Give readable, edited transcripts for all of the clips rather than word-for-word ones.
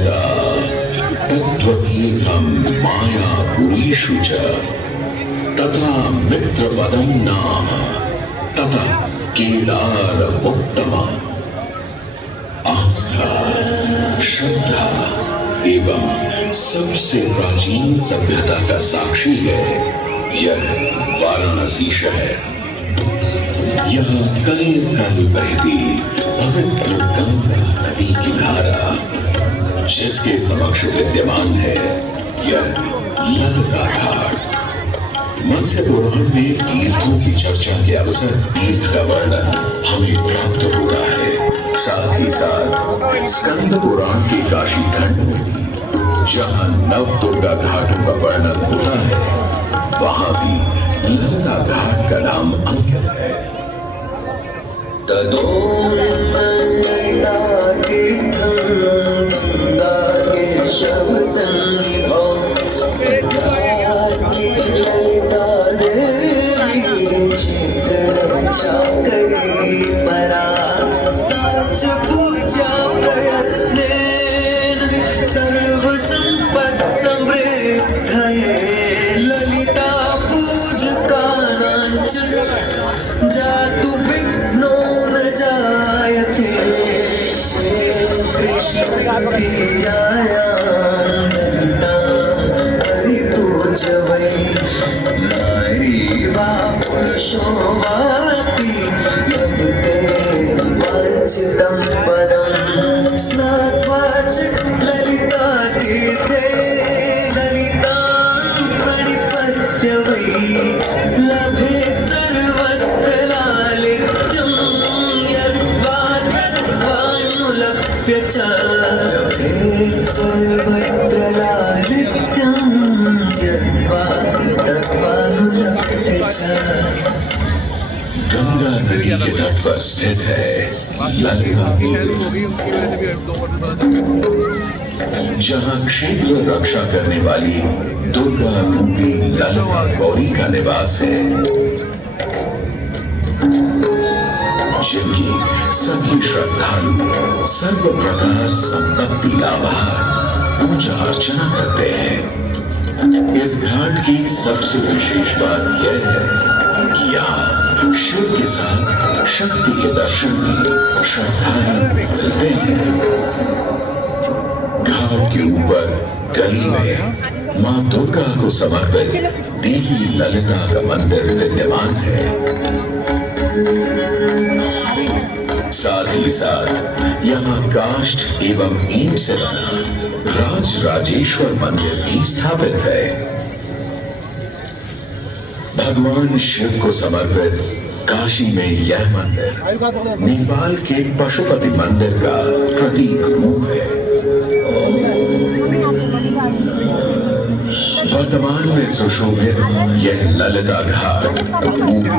ललिता तत्त्वतीर्थं मायापुरीषु च तथा मित्रपदं नाम तथा केदारमुत्तमा। आस्था, श्रद्धा एवं सबसे प्राचीन सभ्यता का साक्षी है यह वाराणसी शहर। यहाँ कल कल बहती पवित्र गंगा नदी की धारा, जिसके समक्ष विद्यमान है यह ललिता घाट। मत्स्य पुराण में तीर्थों की चर्चा के अवसर तीर्थ का वर्णन हमें प्राप्त होता है। साथ ही साथ स्कंद पुराण के काशी खंड में भी जहाँ नव दुर्गा घाटों का वर्णन होता है, वहां भी ललिता घाट का नाम अंकित है। तदो ललिता तीर्थं गंगा केशव सन्निधौ तथास्ति ललिता देवी चित्ररक्षा करे परा। साच पूजा प्रयत्नेन सर्वसम्पत् समृद्धये ललिता पूजकानां च जातु विघ्नो न जायते। कृष्ण प्रियायां ललितां परिपूज्य वै नारी वा पुरुषो वापि लभते वाञ्छितं पदं। स्नात्वा च ललिता तीर्थे ललितां प्रणिपत्य वै लभेत् सर्वत्र लालित्यं। यद्वा तद्वानुलभ्य च लभेत् सर्वत्र लालित्यं। यद्वा तद्वानुलभ्य च। गंगा नदी के तट पर स्थित है ललिता तीर्थ, जहाँ क्षेत्र रक्षा करने वाली दुर्गा रूपी ललिता गौरी का निवास है, जिनकी सभी श्रद्धालु सर्व प्रकार संपत्ति लाभार्थ पूजा अर्चना करते हैं। इस घाट की सबसे विशेष बात यह है कि यहाँ शिव के साथ शक्ति के दर्शन भी श्रद्धालु मिलते हैं। घाट के ऊपर गली में मां दुर्गा को समर्पित देवी ललिता का मंदिर विद्यमान है। साथ ही साथ यहाँ काष्ठ एवं ईंट से बना राज राजेश्वर मंदिर भी स्थापित है। भगवान शिव को समर्पित काशी में यह मंदिर नेपाल के पशुपति मंदिर का प्रतीक रूप है। वर्तमान में सुशोभित यह ललिता घाट पूर्व में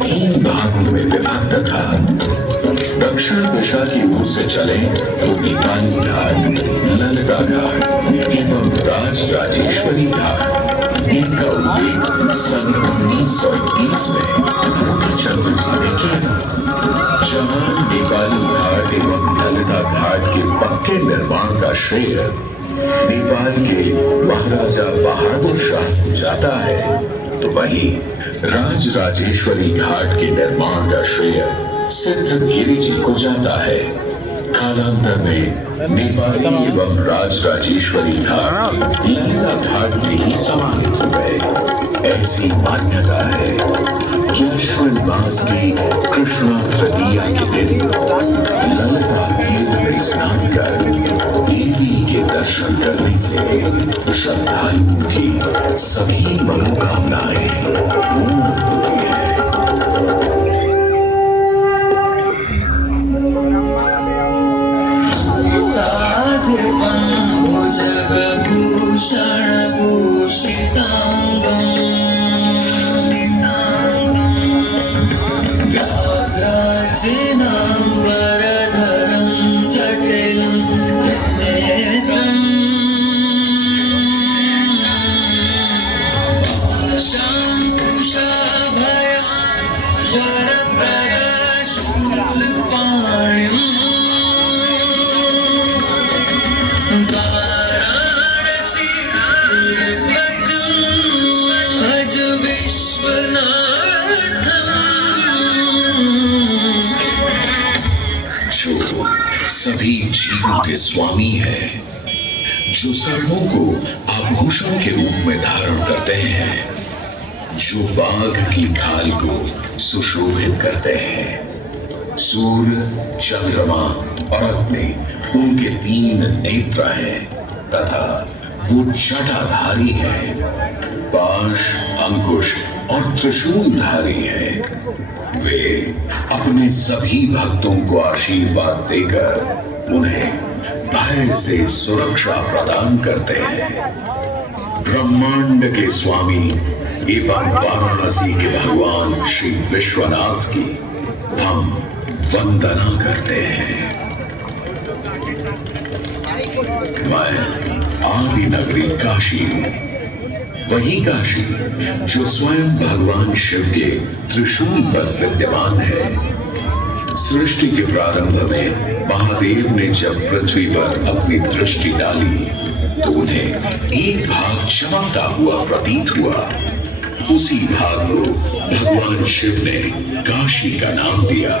3 भागों में विभक्त था। दक्षिण दिशा की ओर से चले तो नेपाली घाट, ललिता घाट एवं राज राजेश्वरी घाट। इनका उल्लेख सन 1931 में मोतीचंद्र जी ने किया, जहां नेपाली घाट एवं ललिता घाट के पक्के निर्माण का श्रेय नेपाल के महाराजा बहादुर शाह को जाता है, तो वहीं राज राजेश्वरी घाट के निर्माण का श्रेय सिद्ध गिरि जी को जाता है। कालांतर में नेपाली एवं राज राजेश्वरी घाट ललिता घाट में ही समाहित हो गए। ऐसी मान्यता है कि अश्विन मास की कृष्णा तृतीया के दिन ललिता तीर्थ में स्नान कर देवी के दर्शन करने से श्रद्धालुओं की सभी मनोकामनाएं पूर्ण होती हैं। भूषणभूषिताङ्गम् व्याघ्राजिनाम्बरधरं जटिलं नेत्रम् जो सभी जीवों के स्वामी है, जो सर्पों को आभूषण के रूप में धारण करते हैं, जो बाघ की खाल को सुशोभित करते हैं। सूर्य, चंद्रमा और अग्नि उनके 3 नेत्र हैं तथा वो जटाधारी हैं। पाश, अंकुश और त्रिशूलधारी हैं। वे अपने सभी भक्तों को आशीर्वाद देकर उन्हें भय से सुरक्षा प्रदान करते हैं। ब्रह्मांड के स्वामी एवं वाराणसी के भगवान श्री विश्वनाथ की हम वंदना करते हैं। मैं आदि नगरी काशी हूं, वही काशी जो स्वयं भगवान शिव के त्रिशूल पर विद्यमान है। सृष्टि के प्रारंभ में महादेव ने जब पृथ्वी पर अपनी दृष्टि डाली तो उन्हें एक भाग चमकता हुआ प्रतीत हुआ। उसी भाग को भगवान शिव ने काशी का नाम दिया।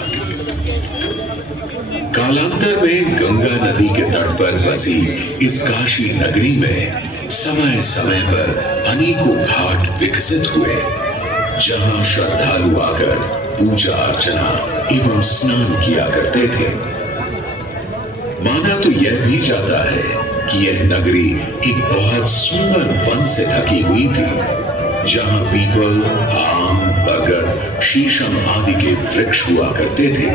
कालांतर में गंगा नदी के तट पर बसी इस काशी नगरी में समय समय पर अनेकों घाट विकसित हुए, जहां श्रद्धालु आकर पूजा अर्चना एवं स्नान किया करते थे। माना तो यह भी जाता है कि यह नगरी एक बहुत सुंदर वन से ढकी हुई थी, जहां पीपल, आम, बरगद, शीशम आदि के वृक्ष हुआ करते थे,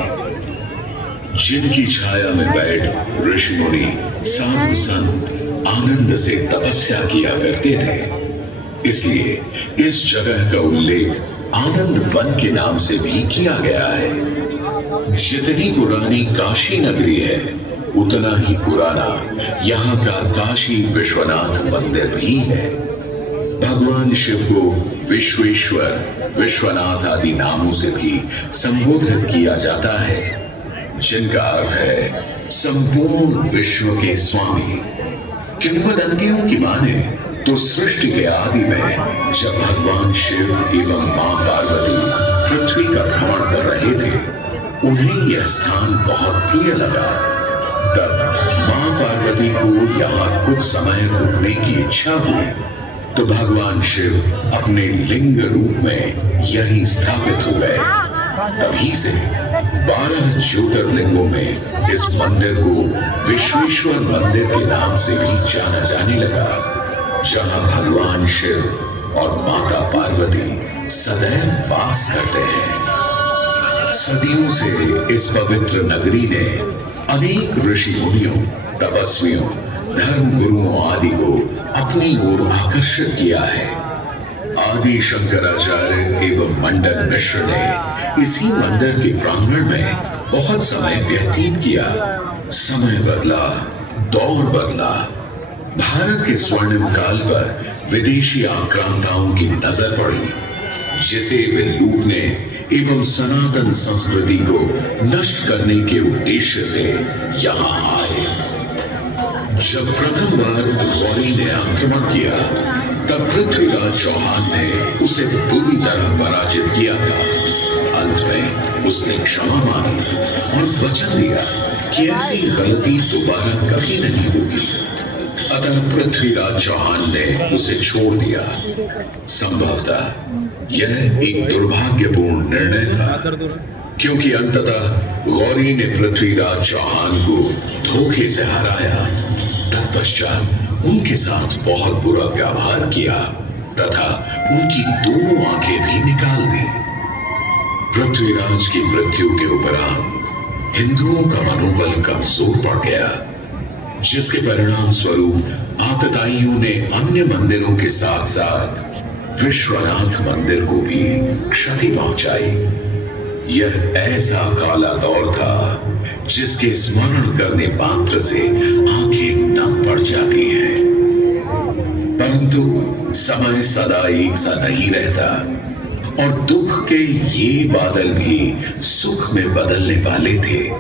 जिनकी छाया में बैठ ऋषि मुनि, साधु संत आनंद से तपस्या किया करते थे। इसलिए इस जगह का उल्लेख आनंद वन के नाम से भी किया गया है। जितनी पुरानी काशी नगरी है, उतना ही पुराना यहाँ का काशी विश्वनाथ मंदिर भी है। भगवान शिव को विश्वेश्वर, विश्वनाथ आदि नामों से भी संबोधित किया जाता है, जिनका अर्थ है संपूर्ण विश्व के स्वामी। किंवदंतियों की माने तो सृष्टि के आदि में जब भगवान शिव एवं मां पार्वती पृथ्वी का भ्रमण कर रहे थे, उन्हें यह स्थान बहुत प्रिय लगा। तब मां पार्वती को यहाँ कुछ समय रुकने की इच्छा हुई, तो भगवान शिव अपने लिंग रूप में यहीं स्थापित हो गए। तभी से 12 ज्योतिर्लिंगों में इस मंदिर को विश्वेश्वर मंदिर के नाम से भी जाना जाने लगा, जहां भगवान शिव और माता पार्वती सदैव वास करते हैं। सदियों से इस पवित्र नगरी ने अनेक ऋषि मुनियों, तपस्वियों, धर्म गुरुओं आदि को अपनी ओर आकर्षित किया है। आदि शंकराचार्य एवं मंडन मिश्र ने इसी मंदिर के प्रांगण में बहुत समय व्यतीत किया। समय बदला, दौर बदला। भारत के स्वर्णिम काल पर विदेशी आक्रांताओं की नजर पड़ी, जिसे वे लूटने एवं सनातन संस्कृति को नष्ट करने के उद्देश्य से यहाँ आए। जब प्रथम बार गौरी ने आक्रमण किया, तब पृथ्वीराज चौहान ने उसे बुरी तरह पराजित किया था। अंत में उसने क्षमा मांगी और वचन दिया कि ऐसी गलती दोबारा कभी नहीं होगी। अतः पृथ्वीराज चौहान ने उसे छोड़ दिया। संभवतः यह एक दुर्भाग्यपूर्ण निर्णय था, क्योंकि अंततः गौरी ने पृथ्वीराज चौहान को धोखे से हराया। तत्पश्चात उनके साथ बहुत बुरा व्यवहार किया तथा उनकी दोनों आंखें भी निकाल दी। पृथ्वीराज की मृत्यु के उपरांत हिंदुओं का मनोबल कमजोर पड़ गया, जिसके परिणाम स्वरूप आतताइयों ने अन्य मंदिरों के साथ साथ विश्वनाथ मंदिर को भी क्षति पहुंचाई। यह ऐसा काला दौर था जिसके स्मरण करने मात्र से आंखें नम पड़ जाती हैं। परंतु समय सदा एक सा नहीं रहता और दुख के ये बादल भी सुख में बदलने वाले थे।